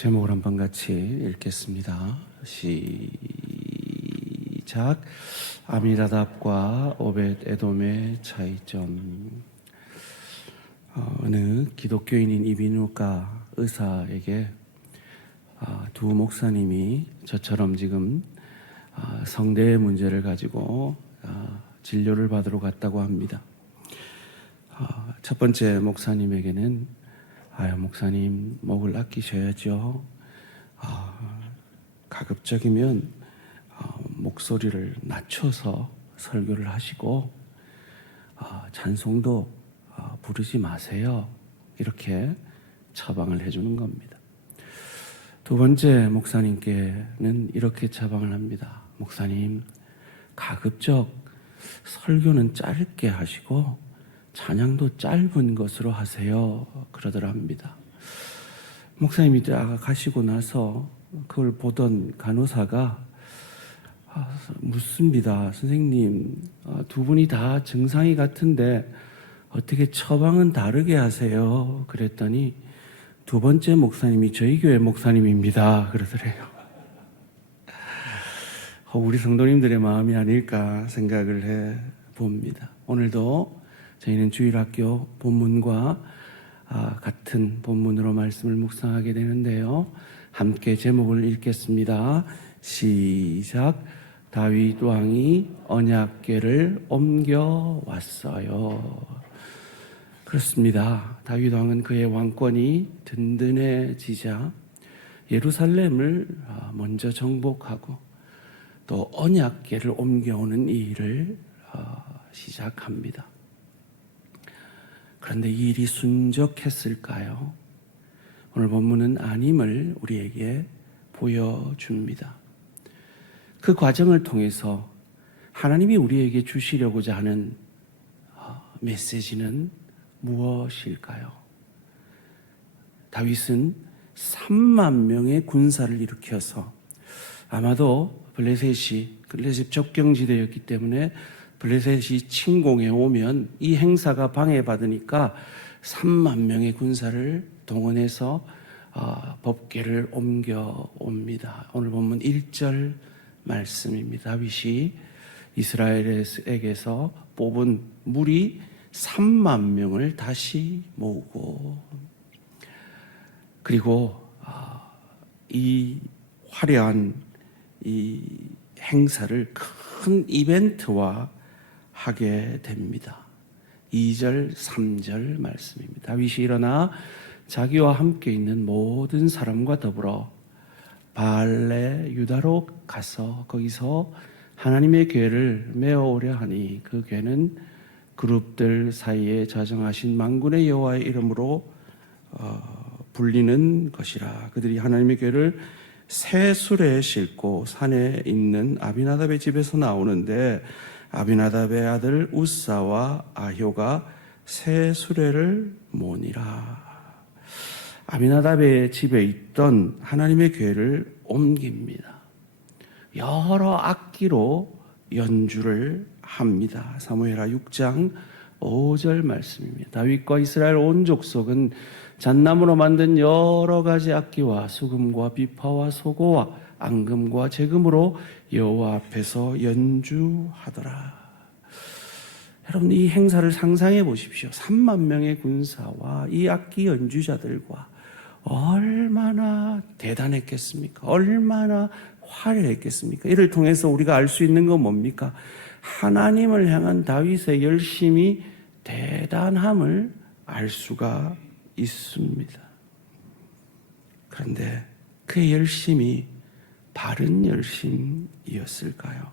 제목을 한번 같이 읽겠습니다. 시작. 아미나답과 오벳 에돔의 차이점. 어느 기독교인인 이비누가 의사에게 두 목사님이 저처럼 지금 성대의 문제를 가지고 진료를 받으러 갔다고 합니다. 첫 번째 목사님에게는 목사님 목을 아끼셔야죠. 가급적이면 목소리를 낮춰서 설교를 하시고 찬송도 부르지 마세요. 이렇게 처방을 해주는 겁니다. 두 번째 목사님께는 이렇게 처방을 합니다. 목사님, 가급적 설교는 짧게 하시고 찬양도 짧은 것으로 하세요. 그러더랍니다. 목사님이 가시고 나서 그걸 보던 간호사가 묻습니다. 선생님, 두 분이 다 증상이 같은데 어떻게 처방은 다르게 하세요? 그랬더니 두 번째 목사님이 저희 교회 목사님입니다. 그러더래요. 우리 성도님들의 마음이 아닐까 생각을 해 봅니다. 오늘도 저희는 주일학교 본문과 같은 본문으로 말씀을 묵상하게 되는데요. 함께 제목을 읽겠습니다. 시작. 다윗 왕이 언약궤를 옮겨왔어요. 그렇습니다. 다윗 왕은 그의 왕권이 든든해지자 예루살렘을 먼저 정복하고 또 언약궤를 옮겨오는 이 일을 시작합니다. 그런데 이 일이 순적했을까요? 오늘 본문은 아님을 우리에게 보여줍니다. 그 과정을 통해서 하나님이 우리에게 주시려고자 하는 메시지는 무엇일까요? 다윗은 3만 명의 군사를 일으켜서 아마도 블레셋 접경지대였기 때문에 블레셋이 침공해 오면 이 행사가 방해받으니까 3만 명의 군사를 동원해서 법궤를 옮겨옵니다. 오늘 보면 1절 말씀입니다. 다윗이 이스라엘에게서 뽑은 무리 3만 명을 다시 모으고, 그리고 이 화려한 이 행사를 큰 이벤트화 하게 됩니다. 2절, 3절 말씀입니다. 다윗이 일어나 자기와 함께 있는 모든 사람과 더불어 바알레 유다로 가서 거기서 하나님의 궤를 메어오려 하니 그 궤는 그룹들 사이에 자정하신 만군의 여호와의 이름으로 불리는 것이라. 그들이 하나님의 궤를 새 수레에 싣고 산에 있는 아비나답의 집에서 나오는데 아비나답의 아들 우사와 아효가 새 수레를 모니라. 아비나답의 집에 있던 하나님의 궤를 옮깁니다. 여러 악기로 연주를 합니다. 사무엘하 6장 5절 말씀입니다. 다윗과 이스라엘 온 족속은 잣나무로 만든 여러 가지 악기와 수금과 비파와 소고와 앙금과 제금으로 여호와 앞에서 연주하더라. 여러분, 이 행사를 상상해 보십시오. 3만 명의 군사와 이 악기 연주자들과 얼마나 대단했겠습니까? 얼마나 화려했겠습니까? 이를 통해서 우리가 알 수 있는 건 뭡니까? 하나님을 향한 다윗의 열심이 대단함을 알 수가 있습니다. 그런데 그의 열심이 바른 열심이었을까요?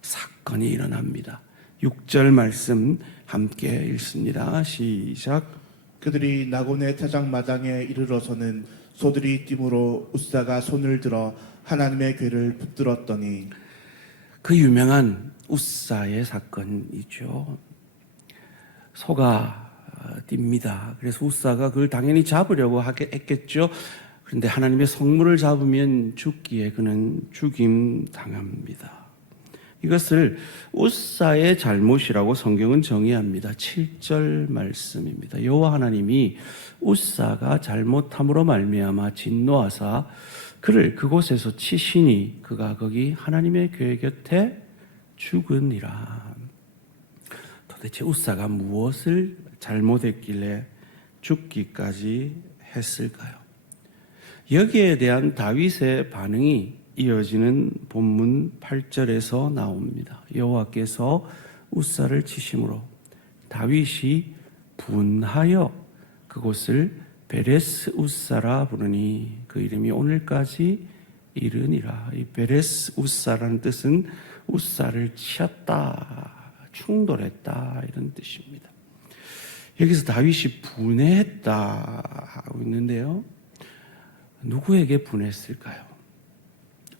사건이 일어납니다. 6절 말씀 함께 읽습니다. 시작. 그들이 나곤의 타작마당에 이르러서는 소들이 띠므로 우사가 손을 들어 하나님의 궤를 붙들었더니, 그 유명한 우사의 사건이죠. 소가 띱니다. 그래서 우사가 그걸 당연히 잡으려고 했겠죠. 그런데 하나님의 성물을 잡으면 죽기에 그는 죽임 당합니다. 이것을 우사의 잘못이라고 성경은 정의합니다. 7절 말씀입니다. 여호와 하나님이 우사가 잘못함으로 말미암아 진노하사 그를 그곳에서 치시니 그가 거기 하나님의 교회 곁에 죽으니라. 도대체 우사가 무엇을 잘못했길래 죽기까지 했을까요? 여기에 대한 다윗의 반응이 이어지는 본문 8절에서 나옵니다. 여호와께서 우사를 치심으로 다윗이 분하여 그곳을 베레스 우사라 부르니 그 이름이 오늘까지 이르니라. 이 베레스 우사라는 뜻은 우사를 치었다, 충돌했다 이런 뜻입니다. 여기서 다윗이 분해했다 하고 있는데요. 누구에게 분했을까요?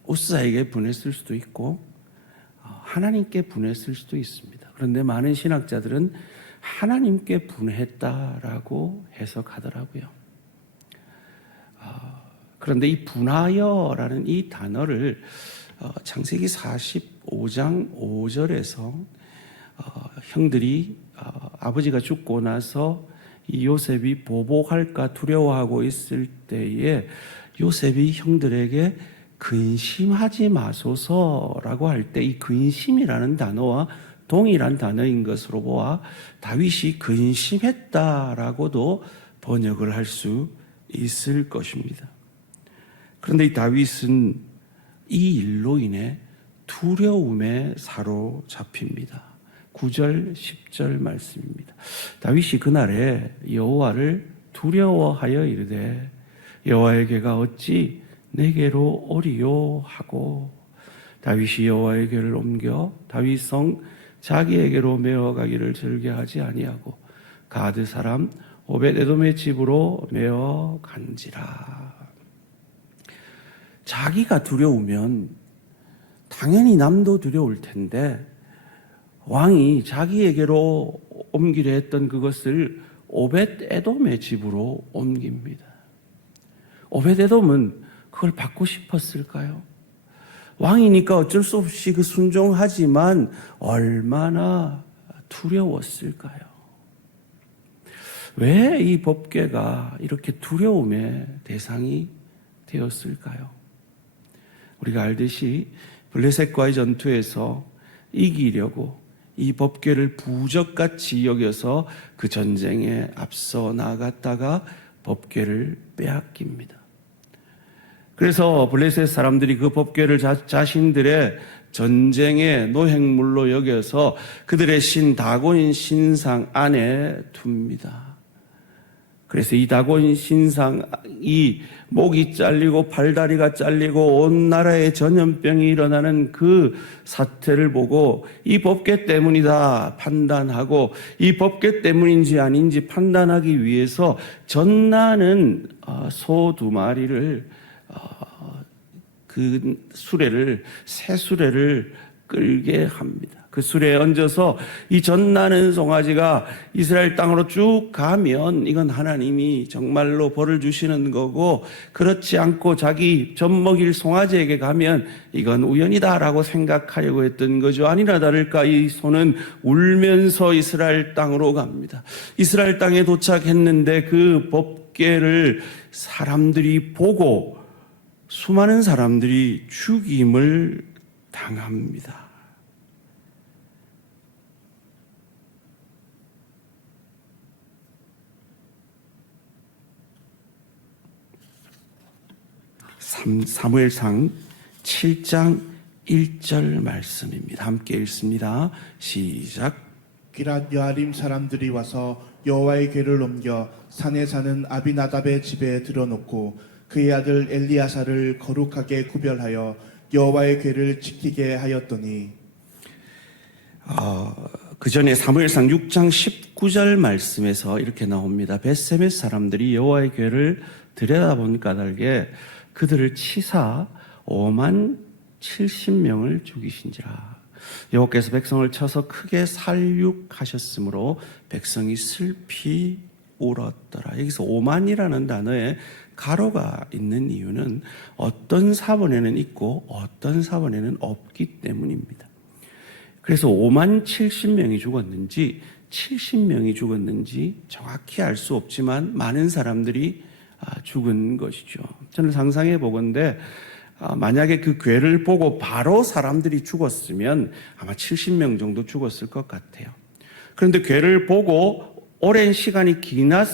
우사에게 분했을 수도 있고 하나님께 분했을 수도 있습니다. 그런데 많은 신학자들은 하나님께 분했다라고 해석하더라고요. 그런데 이 분하여라는 이 단어를 창세기 45장 5절에서 형들이 아버지가 죽고 나서 이 요셉이 보복할까 두려워하고 있을 때에 요셉이 형들에게 근심하지 마소서라고 할 때 이 근심이라는 단어와 동일한 단어인 것으로 보아 다윗이 근심했다라고도 번역을 할 수 있을 것입니다. 그런데 이 다윗은 이 일로 인해 두려움에 사로잡힙니다. 9절 10절 말씀입니다. 다윗이 그날에 여호와를 두려워하여 이르되 여호와에게가 어찌 내게로 오리요 하고 다윗이 여호와의 궤를 옮겨 다윗 성 자기에게로 메어가기를 즐겨하지 아니하고 가드 사람 오벳에돔의 집으로 메어 간지라. 자기가 두려우면 당연히 남도 두려울 텐데 왕이 자기에게로 옮기려 했던 그것을 오벳에돔의 집으로 옮깁니다. 오벳에돔은 그걸 받고 싶었을까요? 왕이니까 어쩔 수 없이 그 순종하지만 얼마나 두려웠을까요? 왜 이 법궤가 이렇게 두려움의 대상이 되었을까요? 우리가 알듯이 블레셋과의 전투에서 이기려고 이 법궤를 부적같이 여겨서 그 전쟁에 앞서 나갔다가 법궤를 빼앗깁니다. 그래서 블레셋 사람들이 그 법궤를 자신들의 전쟁의 노획물로 여겨서 그들의 신 다곤 신상 안에 둡니다. 그래서 이 다곤 신상이 목이 잘리고 팔다리가 잘리고 온 나라에 전염병이 일어나는 그 사태를 보고 이 법궤 때문이다 판단하고 이 법궤 때문인지 아닌지 판단하기 위해서 전나는 소 2마리를 그 수레를 새 수레를 끌게 합니다. 그 수레에 얹어서 이 전나는 송아지가 이스라엘 땅으로 쭉 가면 이건 하나님이 정말로 벌을 주시는 거고 그렇지 않고 자기 젖 먹일 송아지에게 가면 이건 우연이다라고 생각하려고 했던 거죠. 아니나 다를까 이 소는 울면서 이스라엘 땅으로 갑니다. 이스라엘 땅에 도착했는데 그 법궤를 사람들이 보고 수많은 사람들이 죽임을 당합니다. 사무엘상 7장 1절 말씀입니다. 함께 읽습니다. 시작. 기랏 여아림 사람들이 와서 여호와의 궤를 옮겨 산에 사는 아비나답의 집에 들어놓고 그의 아들 엘리야사를 거룩하게 구별하여 여호와의 궤를 지키게 하였더니 그 전에 사무엘상 6장 19절 말씀에서 이렇게 나옵니다. 벳세메 사람들이 여호와의 궤를 들여다본 까닭에 그들을 치사 5만 70명을 죽이신지라. 여호와께서 백성을 쳐서 크게 살육하셨으므로 백성이 슬피 울었더라. 여기서 5만이라는 단어에 가로가 있는 이유는 어떤 사본에는 있고 어떤 사본에는 없기 때문입니다. 그래서 5만 70명이 죽었는지 70명이 죽었는지 정확히 알 수 없지만 많은 사람들이 죽은 것이죠. 저는 상상해 보건대 만약에 그 괴를 보고 바로 사람들이 죽었으면 아마 70명 정도 죽었을 것 같아요. 그런데 괴를 보고 오랜 시간이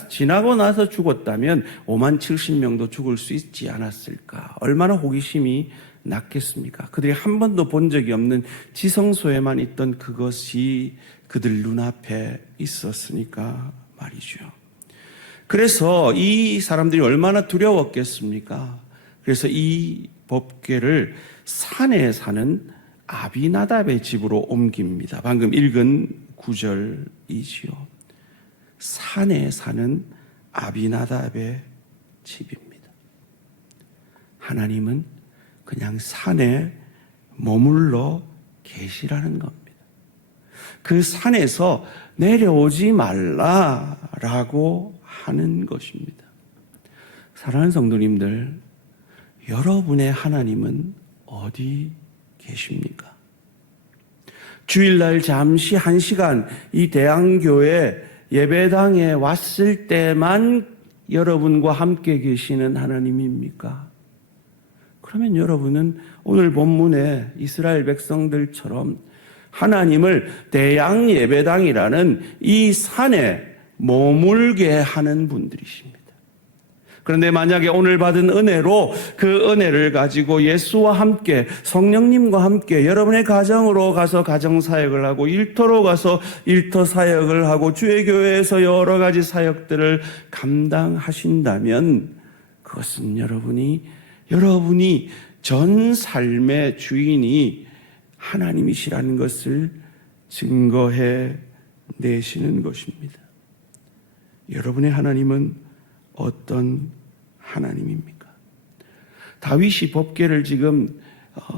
지나고 나서 죽었다면 5만 70명도 죽을 수 있지 않았을까? 얼마나 호기심이 났겠습니까? 그들이 한 번도 본 적이 없는 지성소에만 있던 그것이 그들 눈앞에 있었으니까 말이죠. 그래서 이 사람들이 얼마나 두려웠겠습니까? 그래서 이 법궤를 산에 사는 아비나답의 집으로 옮깁니다. 방금 읽은 구절이지요. 산에 사는 아비나답의 집입니다. 하나님은 그냥 산에 머물러 계시라는 겁니다. 그 산에서 내려오지 말라라고 하는 것입니다. 사랑하는 성도님들, 여러분의 하나님은 어디 계십니까? 주일날 잠시 1시간 이 대항교회 예배당에 왔을 때만 여러분과 함께 계시는 하나님입니까? 그러면 여러분은 오늘 본문에 이스라엘 백성들처럼 하나님을 대양 예배당이라는 이 산에 머물게 하는 분들이십니다. 그런데 만약에 오늘 받은 은혜로 그 은혜를 가지고 예수와 함께 성령님과 함께 여러분의 가정으로 가서 가정사역을 하고 일터로 가서 일터 사역을 하고 주의 교회에서 여러 가지 사역들을 감당하신다면 그것은 여러분이 전 삶의 주인이 하나님이시라는 것을 증거해 내시는 것입니다. 여러분의 하나님은 어떤 하나님입니까? 다윗이 법궤를 지금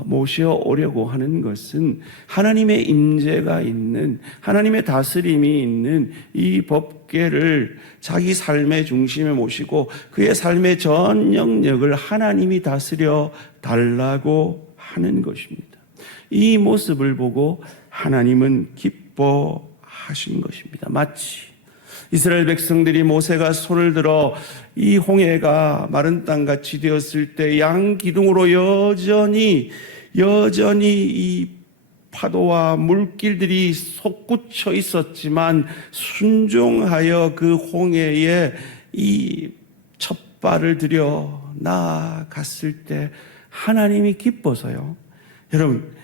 모셔오려고 하는 것은 하나님의 임재가 있는, 하나님의 다스림이 있는 이 법궤를 자기 삶의 중심에 모시고 그의 삶의 전 영역을 하나님이 다스려 달라고 하는 것입니다. 이 모습을 보고 하나님은 기뻐하신 것입니다. 마치 이스라엘 백성들이 모세가 손을 들어 이 홍해가 마른 땅같이 되었을 때 양 기둥으로 여전히 이 파도와 물길들이 솟구쳐 있었지만 순종하여 그 홍해에 이 첫발을 들여 나아갔을 때 하나님이 기뻐서요. 여러분,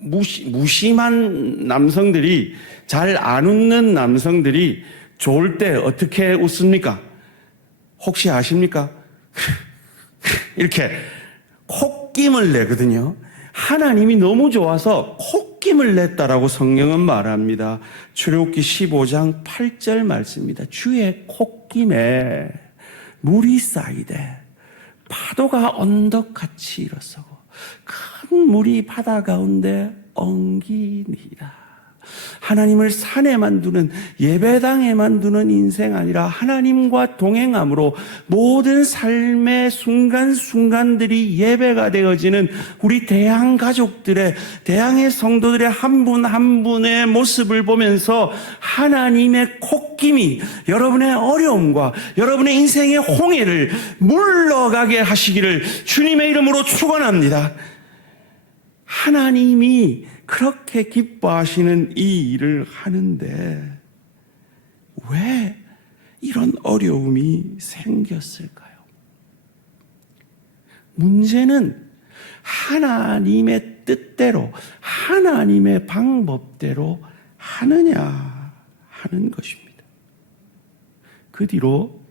무심한 남성들이, 잘 안 웃는 남성들이 좋을 때 어떻게 웃습니까? 혹시 아십니까? 이렇게 콧김을 내거든요. 하나님이 너무 좋아서 콧김을 냈다라고 성경은 말합니다. 출애굽기 15장 8절 말씀입니다. 주의 콧김에 물이 쌓이되 파도가 언덕같이 일어서고 큰 물이 바다 가운데 엉기니라. 하나님을 산에만 두는, 예배당에만 두는 인생 아니라 하나님과 동행함으로 모든 삶의 순간순간들이 예배가 되어지는 우리 대양 가족들의, 대양의 성도들의 한 분 한 분의 모습을 보면서 하나님의 콧김이 여러분의 어려움과 여러분의 인생의 홍해를 물러가게 하시기를 주님의 이름으로 축원합니다. 하나님이 그렇게 기뻐하시는 이 일을 하는데 왜 이런 어려움이 생겼을까요? 문제는 하나님의 뜻대로, 하나님의 방법대로 하느냐 하는 것입니다. 그 뒤로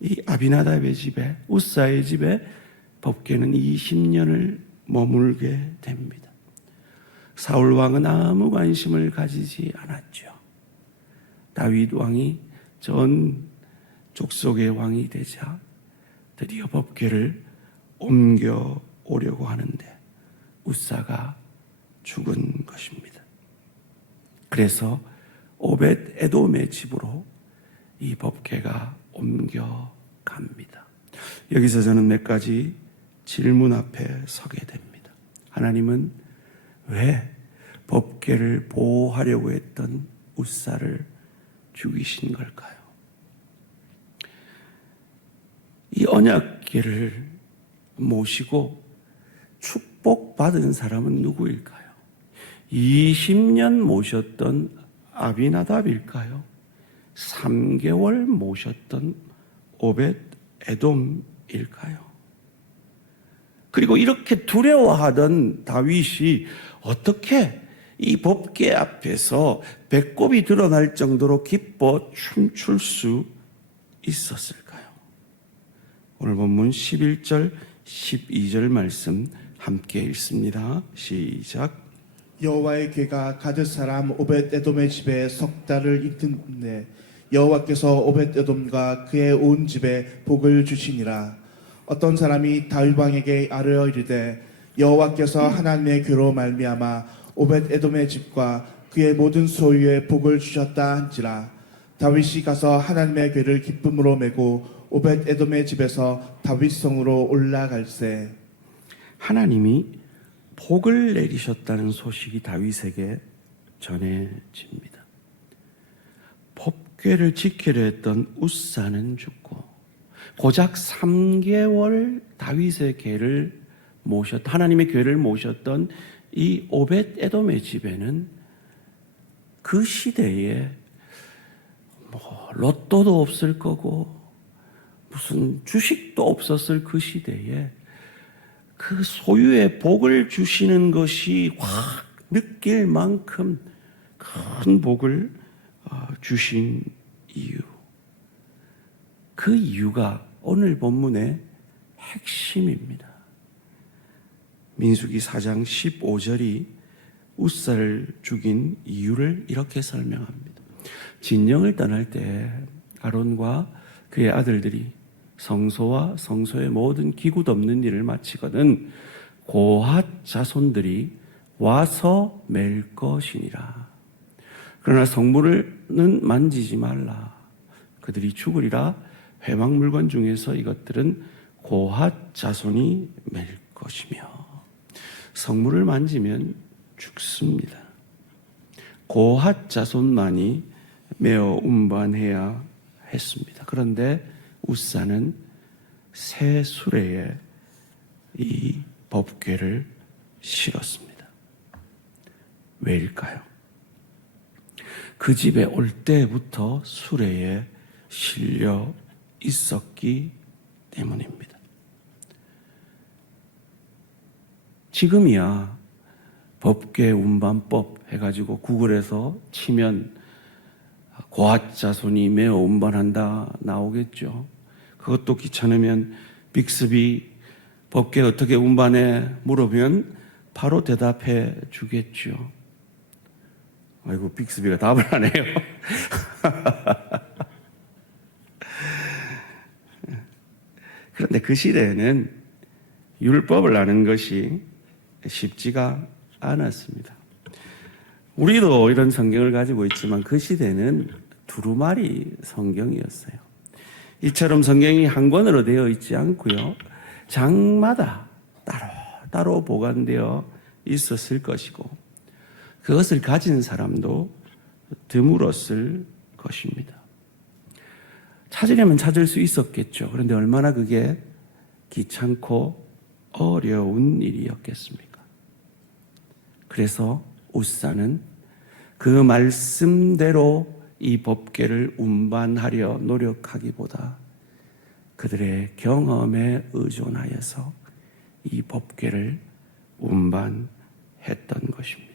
이 아비나답의 집에, 우사의 집에 법궤는 20년을 머물게 됩니다. 사울 왕은 아무 관심을 가지지 않았죠. 다윗 왕이 전 족속의 왕이 되자 드디어 법궤를 옮겨 오려고 하는데 우사가 죽은 것입니다. 그래서 오벳 에돔의 집으로 이 법궤가 옮겨갑니다. 여기서 저는 몇 가지 질문 앞에 서게 됩니다. 하나님은 왜 법궤를 보호하려고 했던 웃사를 죽이신 걸까요? 이 언약궤를 모시고 축복받은 사람은 누구일까요? 20년 모셨던 아비나답일까요? 3개월 모셨던 오벳 에돔일까요? 그리고 이렇게 두려워하던 다윗이 어떻게 이 법궤 앞에서 배꼽이 드러날 정도로 기뻐 춤출 수 있었을까요? 오늘 본문 11절, 12절 말씀 함께 읽습니다. 시작. 여호와의 궤가 가드 사람 오벳 에돔의 집에 석 달을 있는데 여호와께서 오벳 에돔과 그의 온 집에 복을 주시니라. 어떤 사람이 다윗 왕에게 아뢰어 이르되 여호와께서 하나님의 궤로 말미암아 오벳 에돔의 집과 그의 모든 소유에 복을 주셨다 한지라. 다윗이 가서 하나님의 궤를 기쁨으로 메고 오벳 에돔의 집에서 다윗 성으로 올라갈세. 하나님이 복을 내리셨다는 소식이 다윗에게 전해집니다. 법궤를 지키려 했던 웃사는 죽고 고작 3개월 다윗의 궤를 하나님의 궤를 모셨던 이 오벳 에돔의 집에는 그 시대에 로또도 없을 거고 무슨 주식도 없었을 그 시대에 그 소유의 복을 주시는 것이 확 느낄 만큼 큰 복을 주신 이유. 그 이유가 오늘 본문의 핵심입니다. 민수기 4장 15절이 웃사를 죽인 이유를 이렇게 설명합니다. 진영을 떠날 때 아론과 그의 아들들이 성소와 성소의 모든 기구 덮는 일을 마치거든 고핫 자손들이 와서 맬 것이니라. 그러나 성물은 만지지 말라. 그들이 죽으리라. 회막 물건 중에서 이것들은 고핫 자손이 맬 것이며 성물을 만지면 죽습니다. 고핫 자손만이 매어 운반해야 했습니다. 그런데 웃사는 새 수레에 이 법궤를 실었습니다. 왜일까요? 그 집에 올 때부터 수레에 실려 있었기 때문입니다. 지금이야 법궤 운반법 해가지고 구글에서 치면 고핫 자손이 매어 운반한다 나오겠죠. 그것도 귀찮으면 빅스비 법궤 어떻게 운반해 물어보면 바로 대답해 주겠죠. 아이고 빅스비가 답을 안 해요. 그런데 그 시대에는 율법을 아는 것이 쉽지가 않았습니다. 우리도 이런 성경을 가지고 있지만 그 시대는 두루마리 성경이었어요. 이처럼 성경이 한 권으로 되어 있지 않고요. 장마다 따로 보관되어 있었을 것이고 그것을 가진 사람도 드물었을 것입니다. 찾으려면 찾을 수 있었겠죠. 그런데 얼마나 그게 귀찮고 어려운 일이었겠습니까? 그래서 웃사는 그 말씀대로 이 법궤를 운반하려 노력하기보다 그들의 경험에 의존하여서 이 법궤를 운반했던 것입니다.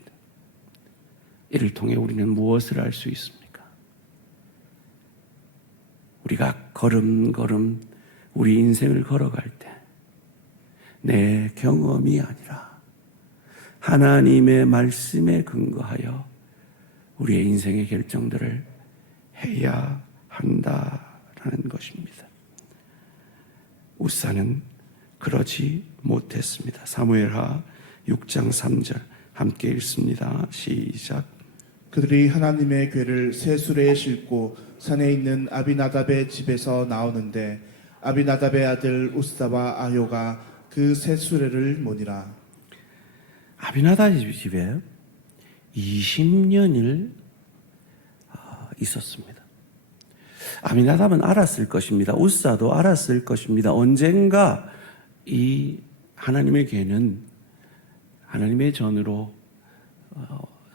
이를 통해 우리는 무엇을 알 수 있습니까? 우리가 걸음걸음 우리 인생을 걸어갈 때 내 경험이 아니라 하나님의 말씀에 근거하여 우리의 인생의 결정들을 해야 한다라는 것입니다. 웃사는 그러지 못했습니다. 사무엘하 6장 3절 함께 읽습니다. 시작. 그들이 하나님의 궤를 새 수레에 싣고 산에 있는 아비나답의 집에서 나오는데 아비나답의 아들 웃사와 아효가 그 새 수레를 모니라. 아비나답 집에 20년을 있었습니다. 아비나답은 알았을 것입니다. 우사도 알았을 것입니다. 언젠가 이 하나님의 괴는 하나님의 전으로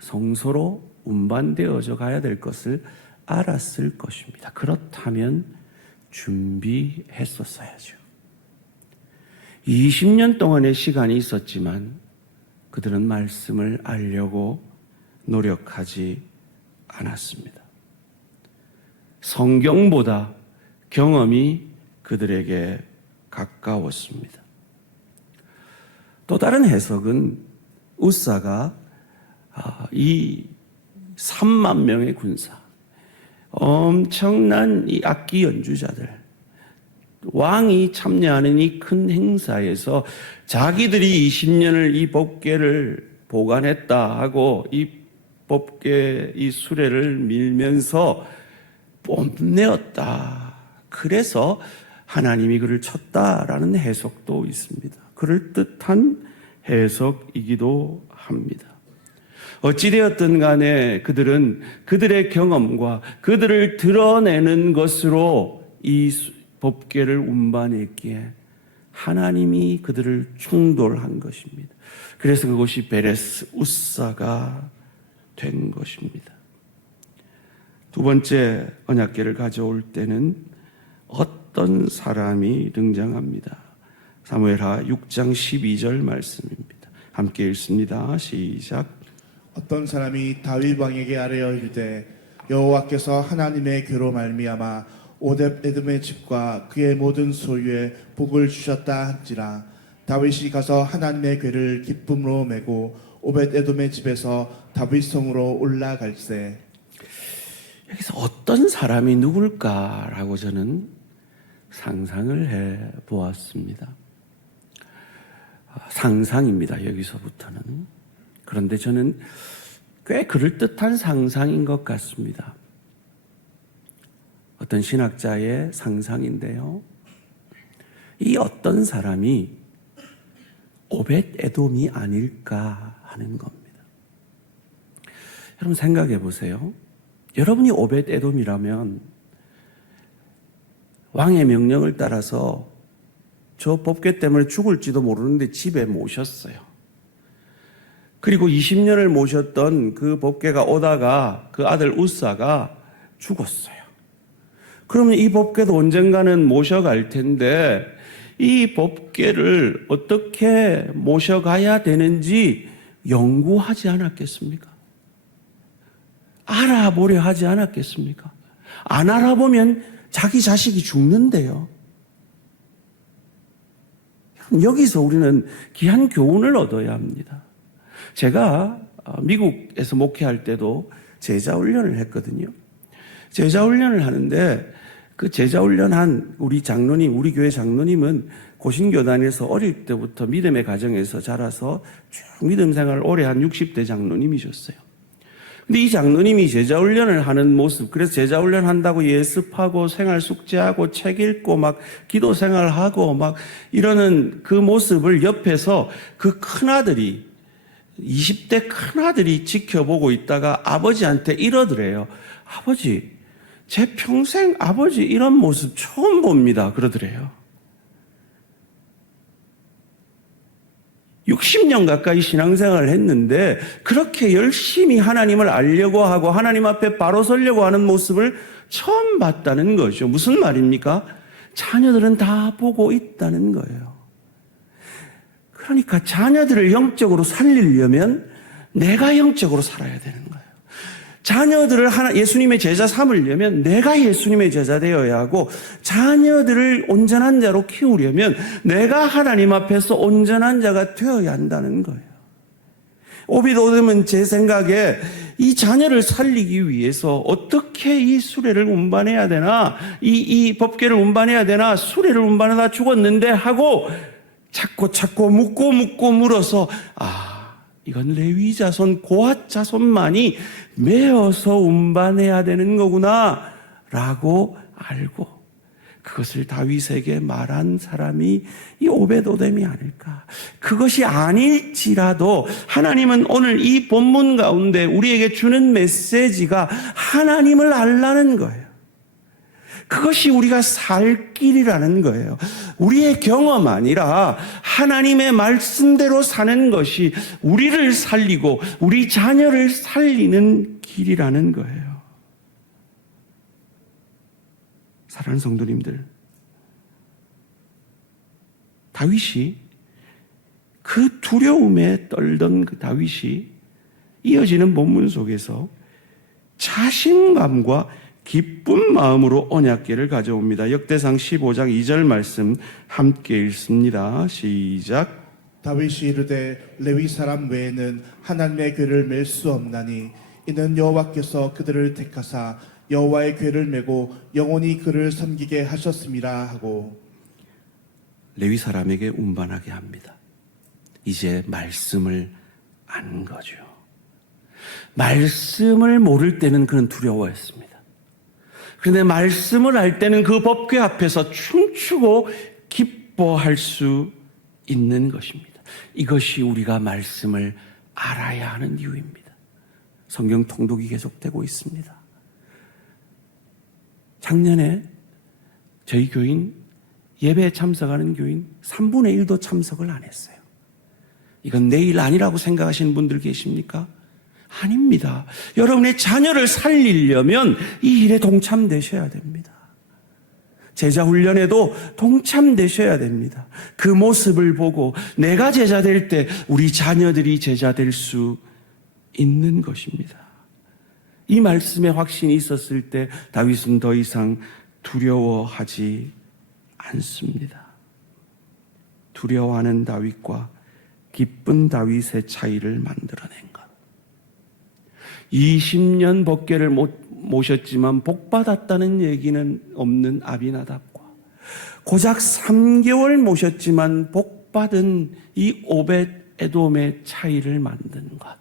성소로 운반되어져 가야 될 것을 알았을 것입니다. 그렇다면 준비했었어야죠. 20년 동안의 시간이 있었지만 그들은 말씀을 알려고 노력하지 않았습니다. 성경보다 경험이 그들에게 가까웠습니다. 또 다른 해석은 우사가 이 3만 명의 군사, 엄청난 이 악기 연주자들, 왕이 참여하는 이 큰 행사에서 자기들이 20년을 이 법궤를 보관했다 하고 이 법궤 이 수레를 밀면서 뽐내었다. 그래서 하나님이 그를 쳤다라는 해석도 있습니다. 그럴듯한 해석이기도 합니다. 어찌되었든 간에 그들은 그들의 경험과 그들을 드러내는 것으로 이 법궤를 운반했기에 하나님이 그들을 충돌한 것입니다. 그래서 그것이 베레스 우사가 된 것입니다. 두 번째 언약궤를 가져올 때는 어떤 사람이 등장합니다. 사무엘하 6장 12절 말씀입니다. 함께 읽습니다. 시작. 어떤 사람이 다윗 왕에게 아뢰어 이르되 여호와께서 하나님의 괴로 말미암아 오뎁 에돔의 집과 그의 모든 소유에 복을 주셨다 한지라. 다윗이 가서 하나님의 괴를 기쁨으로 메고 오뎁 에돔의 집에서 다윗 성으로 올라갈세. 여기서 어떤 사람이 누굴까라고 저는 상상을 해 보았습니다. 상상입니다. 여기서부터는. 그런데 저는 꽤 그럴듯한 상상인 것 같습니다. 어떤 신학자의 상상인데요. 이 어떤 사람이 오벳 에돔이 아닐까 하는 겁니다. 여러분 생각해 보세요. 여러분이 오벳 에돔이라면 왕의 명령을 따라서 저 법궤 때문에 죽을지도 모르는데 집에 모셨어요. 그리고 20년을 모셨던 그 법궤가 오다가 그 아들 우사가 죽었어요. 그러면 이 법궤도 언젠가는 모셔갈 텐데 이 법궤를 어떻게 모셔가야 되는지 연구하지 않았겠습니까? 알아보려 하지 않았겠습니까? 안 알아보면 자기 자식이 죽는데요. 여기서 우리는 귀한 교훈을 얻어야 합니다. 제가 미국에서 목회할 때도 제자훈련을 했거든요. 제자훈련을 하는데 그 제자훈련한 우리 장로님, 우리 교회 장로님은 고신교단에서 어릴 때부터 믿음의 가정에서 자라서 쭉 믿음 생활을 오래 한 60대 장로님이셨어요. 근데 이 장로님이 제자훈련을 하는 모습, 그래서 제자훈련 한다고 예습하고 생활 숙제하고 책 읽고 막 기도 생활하고 막 이러는 그 모습을 옆에서 그 큰아들이 20대 큰아들이 지켜보고 있다가 아버지한테 이러더래요. 아버지, 제 평생 아버지 이런 모습 처음 봅니다. 그러더래요. 60년 가까이 신앙생활을 했는데 그렇게 열심히 하나님을 알려고 하고 하나님 앞에 바로 서려고 하는 모습을 처음 봤다는 거죠. 무슨 말입니까? 자녀들은 다 보고 있다는 거예요. 그러니까 자녀들을 영적으로 살리려면 내가 영적으로 살아야 되는 거예요. 자녀들을 예수님의 제자 삼으려면 내가 예수님의 제자 되어야 하고, 자녀들을 온전한 자로 키우려면 내가 하나님 앞에서 온전한 자가 되어야 한다는 거예요. 오비도듬은 제 생각에 이 자녀를 살리기 위해서 어떻게 이 수레를 운반해야 되나, 이 법궤를 운반해야 되나, 수레를 운반하다 죽었는데 하고 찾고 묻고 물어서, 이건 레위 자손, 고핫 자손만이 메어서 운반해야 되는 거구나 라고 알고, 그것을 다윗에게 말한 사람이 이 오벳에돔이 아닐까. 그것이 아닐지라도 하나님은 오늘 이 본문 가운데 우리에게 주는 메시지가 하나님을 알라는 거예요. 그것이 우리가 살 길이라는 거예요. 우리의 경험 아니라 하나님의 말씀대로 사는 것이 우리를 살리고 우리 자녀를 살리는 길이라는 거예요. 사랑하는 성도님들, 다윗이 그 두려움에 떨던 그 다윗이 이어지는 본문 속에서 자신감과 기쁜 마음으로 언약궤를 가져옵니다. 역대상 15장 2절 말씀 함께 읽습니다. 시작. 다윗이 이르되 레위 사람 외에는 하나님의 궤를 맬 수 없나니 이는 여호와께서 그들을 택하사 여호와의 궤를 메고 영원히 그를 섬기게 하셨음이라 하고. 레위 사람에게 운반하게 합니다. 이제 말씀을 안 거죠. 말씀을 모를 때는 그는 두려워했습니다. 그런데 말씀을 알 때는 그 법궤 앞에서 춤추고 기뻐할 수 있는 것입니다. 이것이 우리가 말씀을 알아야 하는 이유입니다. 성경 통독이 계속되고 있습니다. 작년에 저희 교인 예배에 참석하는 교인 3분의 1도 참석을 안 했어요. 이건 내 일 아니라고 생각하시는 분들 계십니까? 아닙니다. 여러분의 자녀를 살리려면 이 일에 동참되셔야 됩니다. 제자 훈련에도 동참되셔야 됩니다. 그 모습을 보고 내가 제자 될 때 우리 자녀들이 제자 될 수 있는 것입니다. 이 말씀에 확신이 있었을 때 다윗은 더 이상 두려워하지 않습니다. 두려워하는 다윗과 기쁜 다윗의 차이를 만들어낸 것. 20년 법궤를 모셨지만 복받았다는 얘기는 없는 아비나답과 고작 3개월 모셨지만 복받은 이 오벳에돔의 차이를 만든 것.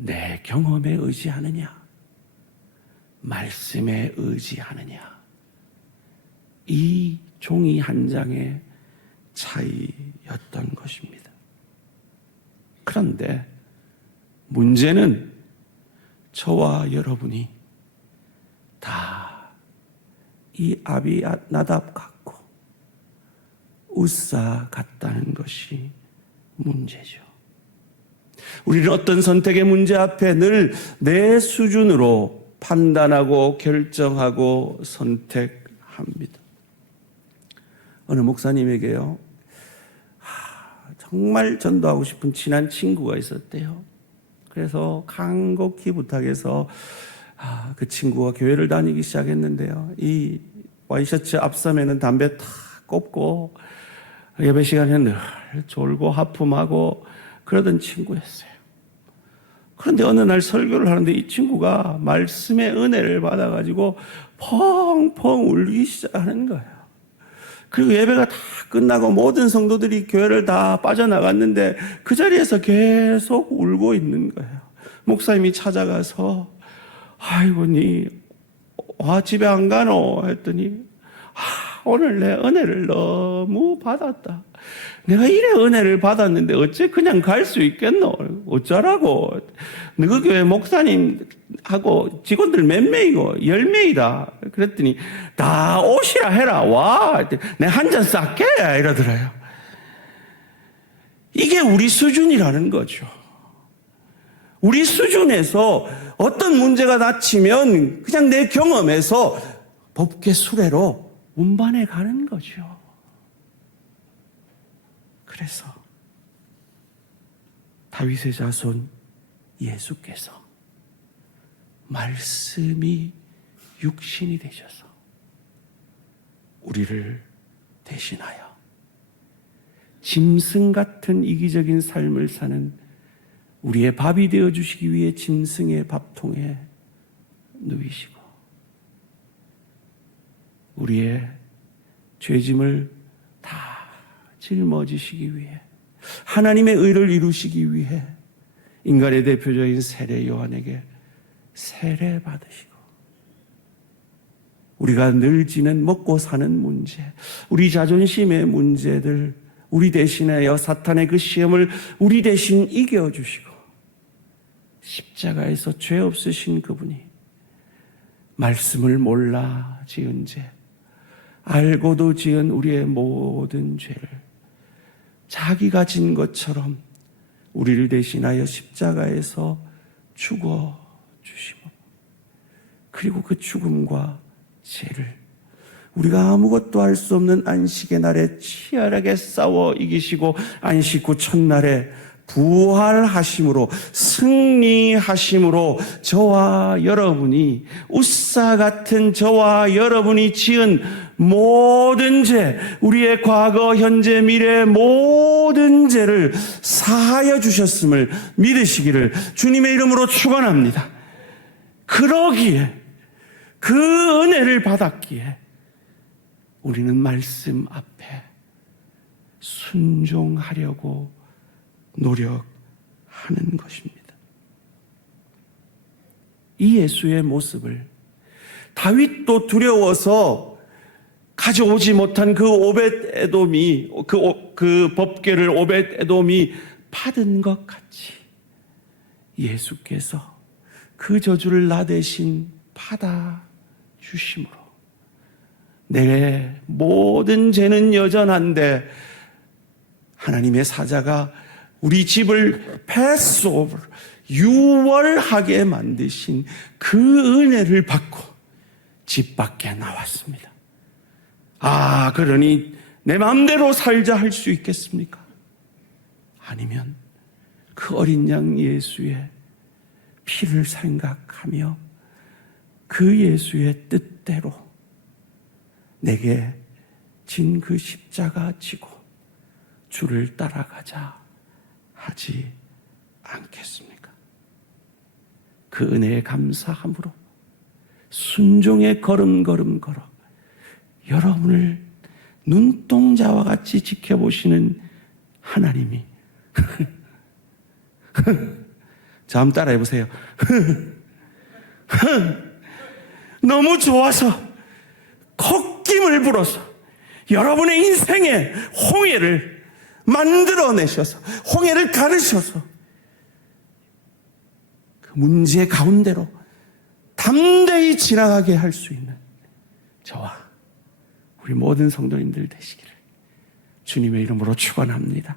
내 경험에 의지하느냐, 말씀에 의지하느냐, 이 종이 한 장의 차이였던 것입니다. 그런데 문제는 저와 여러분이 다 이 아비나답 같고 우사 같다는 것이 문제죠. 우리는 어떤 선택의 문제 앞에 늘 내 수준으로 판단하고 결정하고 선택합니다. 어느 목사님에게요, 정말 전도하고 싶은 친한 친구가 있었대요. 그래서 간곡히 부탁해서 그 친구가 교회를 다니기 시작했는데요. 이 와이셔츠 앞섬에는 담배 탁 꼽고 예배 시간에 늘 졸고 하품하고 그러던 친구였어요. 그런데 어느 날 설교를 하는데 이 친구가 말씀의 은혜를 받아가지고 펑펑 울기 시작하는 거예요. 그리고 예배가 다 끝나고 모든 성도들이 교회를 다 빠져나갔는데 그 자리에서 계속 울고 있는 거예요. 목사님이 찾아가서 아이고 니 집에 안 가노 했더니 오늘 내 은혜를 너무 받았다. 내가 이래 은혜를 받았는데 어째 그냥 갈 수 있겠노? 어쩌라고? 너그 교회 목사님하고 직원들 몇 명이고 10명이다. 그랬더니 다 오시라 해라. 와. 내가 한 잔 쌀게 이러더라요. 이게 우리 수준이라는 거죠. 우리 수준에서 어떤 문제가 닥치면 그냥 내 경험에서 법궤 수레로 운반해 가는 거죠. 그래서 다윗의 자손 예수께서 말씀이 육신이 되셔서 우리를 대신하여 짐승 같은 이기적인 삶을 사는 우리의 밥이 되어주시기 위해 짐승의 밥통에 누이시고 우리의 죄짐을 다 짊어지시기 위해 하나님의 의를 이루시기 위해 인간의 대표적인 세례 요한에게 세례 받으시고 우리가 늘 지는 먹고 사는 문제, 우리 자존심의 문제들, 우리 대신하여 사탄의 그 시험을 우리 대신 이겨주시고 십자가에서 죄 없으신 그분이 말씀을 몰라 지은 죄, 알고도 지은 우리의 모든 죄를 자기가 진 것처럼 우리를 대신하여 십자가에서 죽어 주시고, 그리고 그 죽음과 죄를 우리가 아무것도 할 수 없는 안식의 날에 치열하게 싸워 이기시고 안식 후 첫날에 부활하심으로, 승리하심으로 저와 여러분이, 웃사 같은 저와 여러분이 지은 모든 죄, 우리의 과거, 현재, 미래의 모든 죄를 사하여 주셨음을 믿으시기를 주님의 이름으로 축원합니다. 그러기에, 그 은혜를 받았기에 우리는 말씀 앞에 순종하려고 노력하는 것입니다. 이 예수의 모습을 다윗도 두려워서 가져오지 못한 그 오벳에돔이, 그 법궤를 오벳에돔이 받은 것 같이 예수께서 그 저주를 나 대신 받아 주심으로 내 모든 죄는 여전한데 하나님의 사자가 우리 집을 패스오버, 유월하게 만드신 그 은혜를 받고 집 밖에 나왔습니다. 아, 그러니 내 마음대로 살자 할 수 있겠습니까? 아니면 그 어린 양 예수의 피를 생각하며 그 예수의 뜻대로 내게 진 그 십자가 지고 주를 따라가자 하지 않겠습니까? 그 은혜에 감사함으로 순종의 걸음 걸어 여러분을 눈동자와 같이 지켜보시는 하나님이 자, 한번 따라해 보세요. 너무 좋아서 콧김을 불어서 여러분의 인생에 홍해를 만들어내셔서, 홍해를 가르셔서 그 문제 가운데로 담대히 지나가게 할 수 있는 저와 우리 모든 성도님들 되시기를 주님의 이름으로 축원합니다.